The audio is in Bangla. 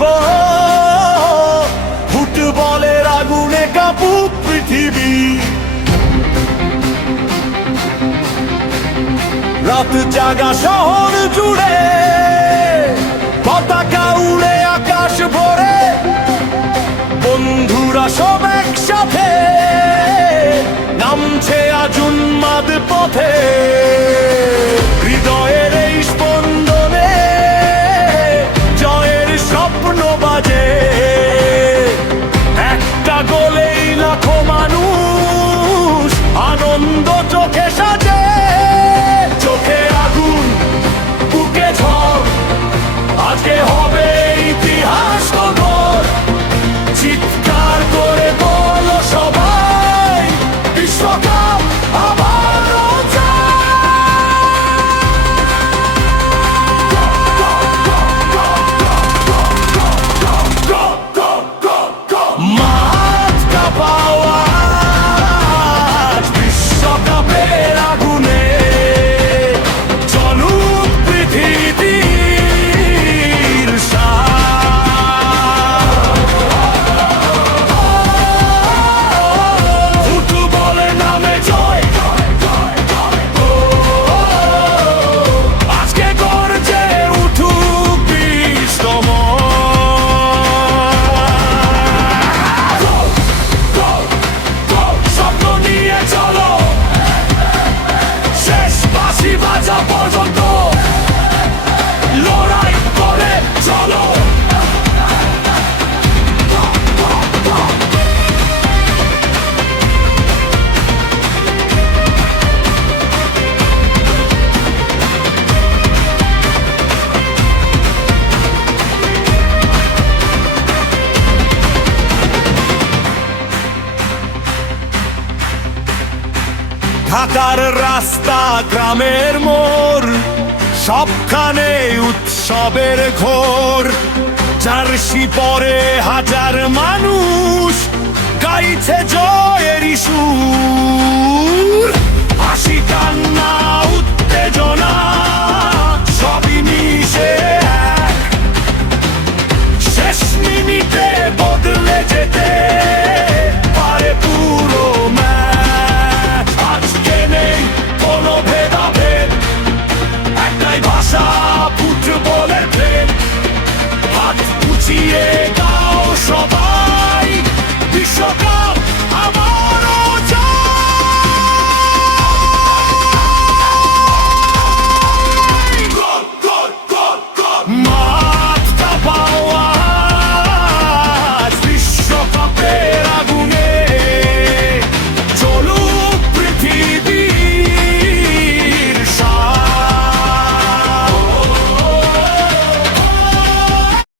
বিশ্ব, ফুটবলের আগুনে কাঁপুক পৃথিবী। রাত জাগা শহর জুড়ে পতাকা উড়ে আকাশ ভরে, বন্ধুরা সব একসাথে নামছে আজ উন্মাদ পথে। হৃদয়ের এই স্পন্দনে জয়ের স্বপ্ন বাজে, একটা গোলেই লাখো মানুষ আনন্দ চোখে সাজে। চোখে আগুন, বুকে ঝড়, আজকে হবে ইতিহাস গড়। চিৎকার করে বলো সবাই, বিশ্বকাপ আবারও মাঠ কাঁপাও আজ বিশ্বকাপের আগুনে, চলুক পৃথিবীর ফুটবলের নামে জয়, আজকে গর্জে উঠুক বিশ্বময়। স্বপ্ন নিয়ে চলো, শেষ বাঁশি বাজা পর্যন্ত লড়াই করে চলো। ঢাকার রাস্তা, গ্রামের মোড়, সবখানে উৎসবের ঘোর। জার্সি পরে হাজার মানুষ গাইছে জয়েরই সুর। হাসি কান্না উত্তেজনা সবই মিশে